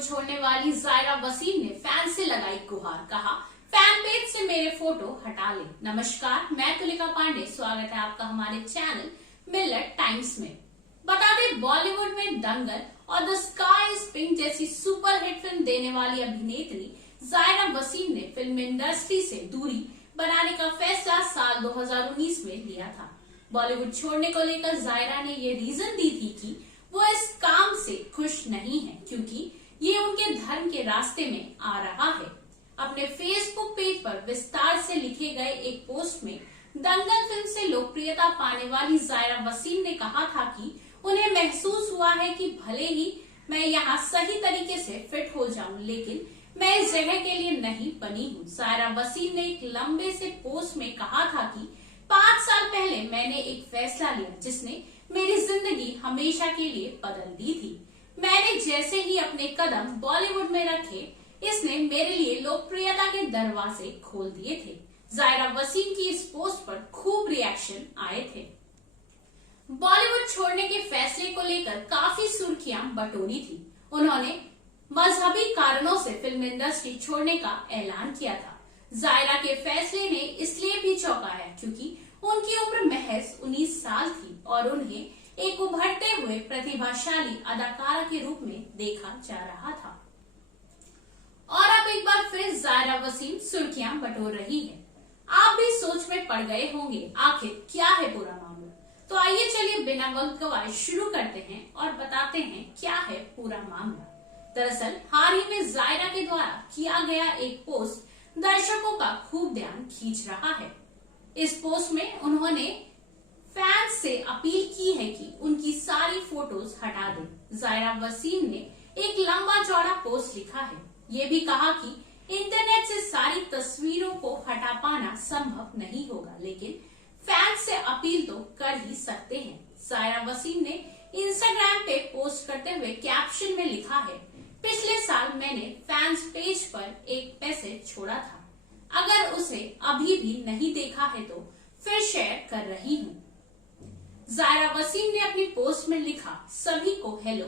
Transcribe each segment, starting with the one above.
बॉलीवुड छोड़ने वाली जायरा वसीम ने फैन से लगाई गुहार, कहा फैन पेज से मेरे फोटो हटा ले। नमस्कार, मैं तुलिका पांडे, स्वागत है आपका हमारे चैनल मिलत टाइम्स में। बता दें, बॉलीवुड में दंगल और द स्काई इज पिंक जैसी सुपरहिट फिल्म देने वाली अभिनेत्री जायरा वसीम ने फिल्म इंडस्ट्री से दूरी बनाने का फैसला साल 2019 में लिया था। बॉलीवुड छोड़ने को लेकर जायरा ने ये रीजन दी थी कि वो इस काम से खुश नहीं है क्योंकि ये उनके धर्म के रास्ते में आ रहा है। अपने फेसबुक पेज पर विस्तार से लिखे गए एक पोस्ट में दंगल फिल्म से लोकप्रियता पाने वाली जायरा वसीम ने कहा था कि उन्हें महसूस हुआ है कि भले ही मैं यहाँ सही तरीके से फिट हो जाऊं, लेकिन मैं इस जगह के लिए नहीं बनी हूँ। जायरा वसीम ने एक लंबे से पोस्ट में कहा था कि 5 साल पहले मैंने एक फैसला लिया जिसने मेरी जिंदगी हमेशा के लिए बदल दी थी। मैंने जैसे ही अपने कदम बॉलीवुड में रखे, इसने मेरे लिए लोकप्रियता के दरवाजे खोल दिए थे। जायरा वसीम की इस पोस्ट पर खूब रिएक्शन आए थे। बॉलीवुड छोड़ने के फैसले को लेकर काफी सुर्खियां बटोरी थी। उन्होंने मजहबी कारणों से फिल्म इंडस्ट्री छोड़ने का ऐलान किया था। जायरा के फैसले ने इसलिए भी चौंकाया क्योंकि उनकी उम्र महज 19 साल थी और उन्हें एक उभरते हुए प्रतिभाशाली अदाकारा के रूप में देखा जा रहा था। और अब एक बार फिर जायरा वसीम सुर्खियां बटोर रही है। आप भी सोच में पड़ गए होंगे, आखिर क्या है पूरा मामला। तो आइए चलिए बिना वक्त गवाए शुरू करते हैं और बताते हैं क्या है पूरा मामला। दरअसल हाल ही में जायरा के द्वारा किया गया एक पोस्ट दर्शकों का खूब ध्यान खींच रहा है। इस पोस्ट में उन्होंने फैंस से अपील की है कि उनकी सारी फोटोज हटा दें। जायरा वसीम ने एक लंबा चौड़ा पोस्ट लिखा है। ये भी कहा कि इंटरनेट से सारी तस्वीरों को हटा पाना संभव नहीं होगा, लेकिन फैंस से अपील तो कर ही सकते हैं। जायरा वसीम ने इंस्टाग्राम पे पोस्ट करते हुए कैप्शन में लिखा है, पिछले साल मैंने फैंस पेज पर एक मैसेज छोड़ा था। अगर उसे अभी भी नहीं देखा है तो फिर शेयर कर रही हूँ। जायरा वसीम ने अपनी पोस्ट में लिखा, सभी को हेलो,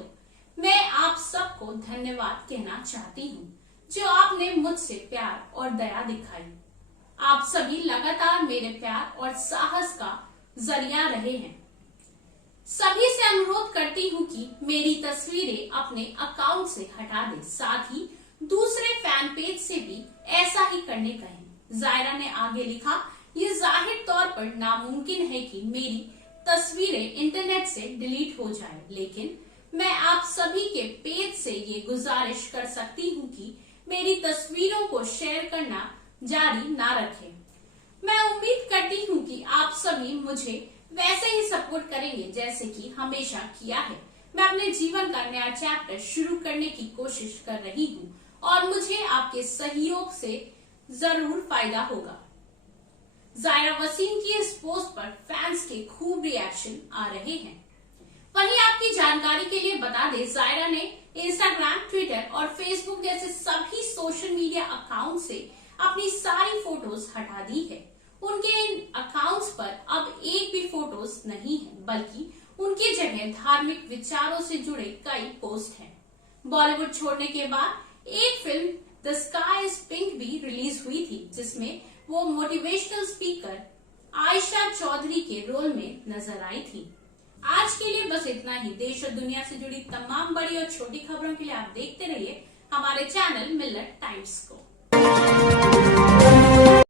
मैं आप सबको धन्यवाद कहना चाहती हूँ जो आपने मुझसे प्यार और दया दिखाई। आप सभी लगातार मेरे प्यार और साहस का जरिया रहे हैं। सभी से अनुरोध करती हूँ कि मेरी तस्वीरें अपने अकाउंट से हटा दें, साथ ही दूसरे फैन पेज से भी ऐसा ही करने कहें। जायरा ने आगे लिखा, ये जाहिर तौर पर नामुमकिन है कि मेरी तस्वीरें इंटरनेट से डिलीट हो जाए, लेकिन मैं आप सभी के पेज से ये गुजारिश कर सकती हूँ कि मेरी तस्वीरों को शेयर करना जारी ना रखें। मैं उम्मीद करती हूँ कि आप सभी मुझे वैसे ही सपोर्ट करेंगे जैसे कि हमेशा किया है। मैं अपने जीवन का नया चैप्टर शुरू करने की कोशिश कर रही हूँ और मुझे आपके सहयोग से जरूर फायदा होगा। जायरा वसीम की इस पोस्ट पर फैंस के खूब रिएक्शन आ रहे हैं। वहीं आपकी जानकारी के लिए बता दें, जायरा ने इंस्टाग्राम, ट्विटर और फेसबुक जैसे सभी सोशल मीडिया अकाउंट से अपनी सारी फोटोज हटा दी है। उनके इन अकाउंट्स पर अब एक भी फोटोज नहीं है, बल्कि उनकी जगह धार्मिक विचारों से जुड़े कई पोस्ट हैं। बॉलीवुड छोड़ने के बाद एक film the sky is pink भी रिलीज हुई थी, जिसमें वो मोटिवेशनल स्पीकर आयशा चौधरी के रोल में नजर आई थी। आज के लिए बस इतना ही। देश और दुनिया से जुड़ी तमाम बड़ी और छोटी खबरों के लिए आप देखते रहिए हमारे चैनल मिलत टाइम्स को।